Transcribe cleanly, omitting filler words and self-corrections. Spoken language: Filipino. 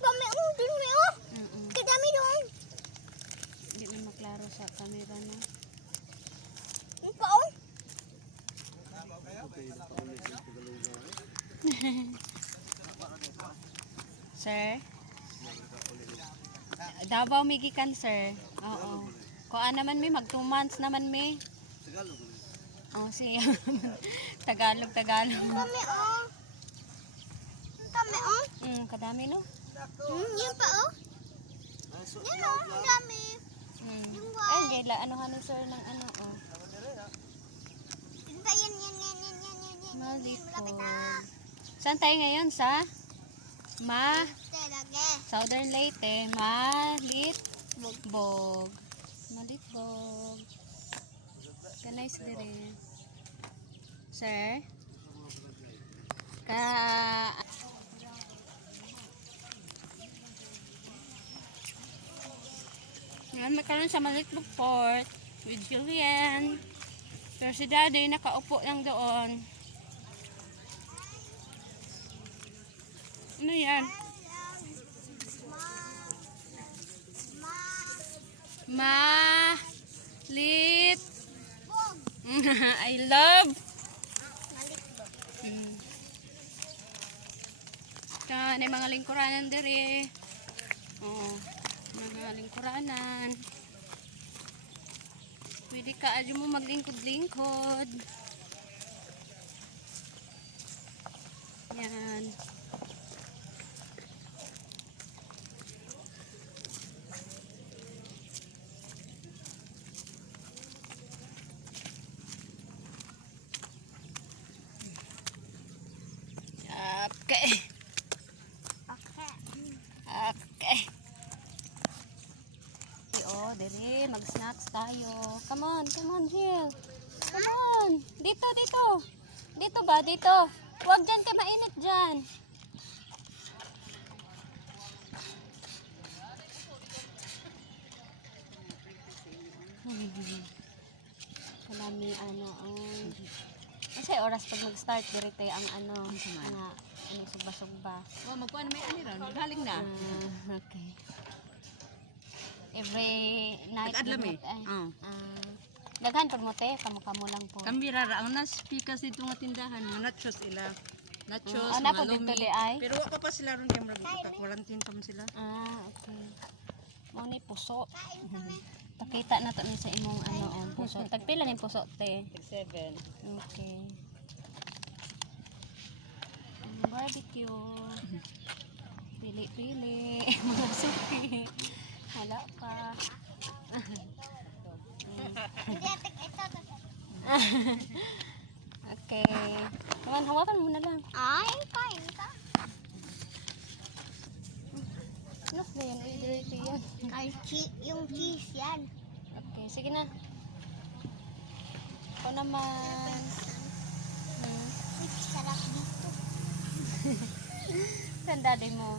Dami dun may Kadami doon. Hindi man maklaro sa camera na. Ang pa Sir? Davao may gikan, sir. Oo. Kuan naman may mag 2 months naman may. Tagalog. Oh, siya. Tagalog. Dami Dami Kadami no? Yan pa Yan ang dami. Yung Ay, gila ano hanin sir ng ano oh. Yan. Malapit na. Saan tayo ngayon sa Lagi. Southern Leyte, Malitbog. Kanais dire. Sir? Ngayon magkaroon sa Malitbog Port with Julian. Pero si Daddy nakaupo lang doon. Ano yan? Malit. I love. Kan mga lingkuranan diri. Oh, mga lingkuranan. Pwede ka adyo mo maglingkod-lingkod. Yan. Okay. Oh, dere, mag-snacks tayo. Come on, Jill. Come on. Dito. Dito ba? Dito. Huwag dyan ka mainit dyan. Kalami kasi oras pag mag-start direte ang sugba-sugba. Oh, magkuhan na may ani ron. Galing na. Okay. Every night. Nag-adlam eh. Daghan pud mo te, kamo lang po. Kami rara ang nas pikas dito nga tindahan, mga nachos ila. Nachos, Ana po mga dito lumi. di ay. Pero wala pa sila ron kay quarantine pa man sila. Okay. Mo ni puso. Pakita na to ni sa imong puso. Tagpila ni puso te? 7. Okay. Barbecue. Pili-pili. Mga suki. Hala pa. Okay. Naman, hawakan mo na lang. Ay, kain ka. Ano ba yan? Dirty yan. Yung cheese yan. Okay, sige na. Ako naman. Sarap dito. Saan daddy mo?